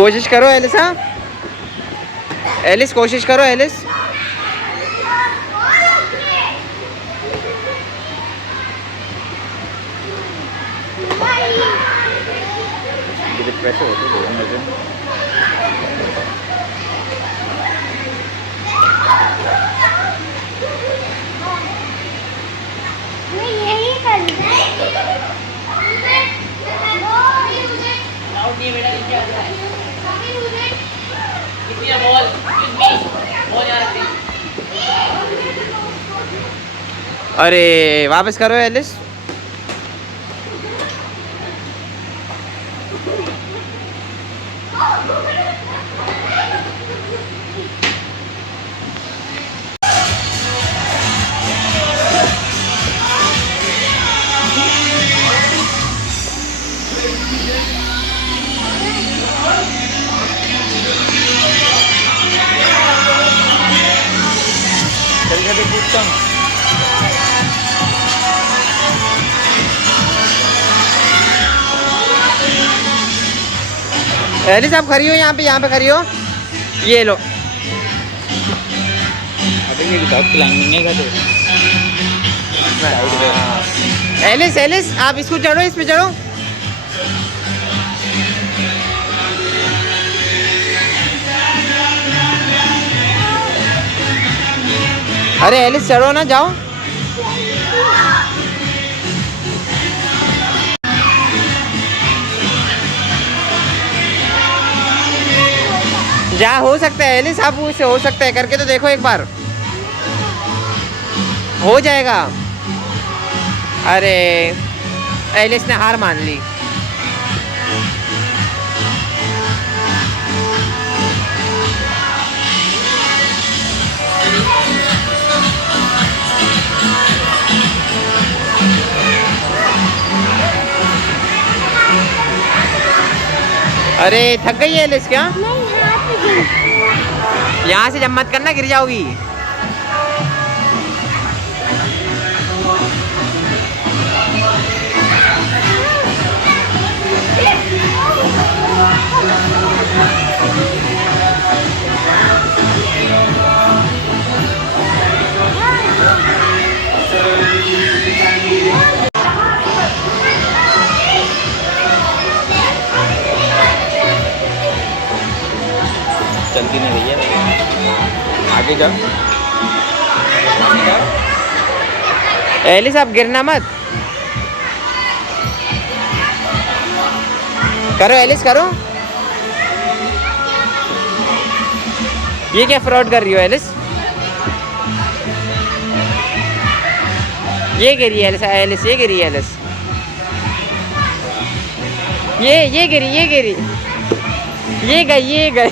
कोशिश करो Elisa, Alice कोशिश करो एलिस। अरे वापस करो एलिस। एलिस आप खड़ी हो यहाँ पे खड़ी हो, ये लो। अबे ये क्लाइंबिंग है तो। एलिस एलिस आप इसको चढ़ो, इस पे चढ़ो। अरे एलिस चढ़ो ना, जाओ। जा, हो सकता है एलिस, आप उससे हो सकता है, करके तो देखो एक बार, हो जाएगा। अरे एलिस ने हार मान ली। अरे थक गई है एलिस क्या? यहाँ से जब मत करना, गिर जाओगी। चलती नहीं रही है, आगे जाओ। एलिस आप गिरना मत। करो एलिस करो। ये क्या फ्रॉड कर रही हो एलिस? ये गिरी एलिस, एलिस ये गिरी एलिस, ये गिरी, ये गई, ये गई।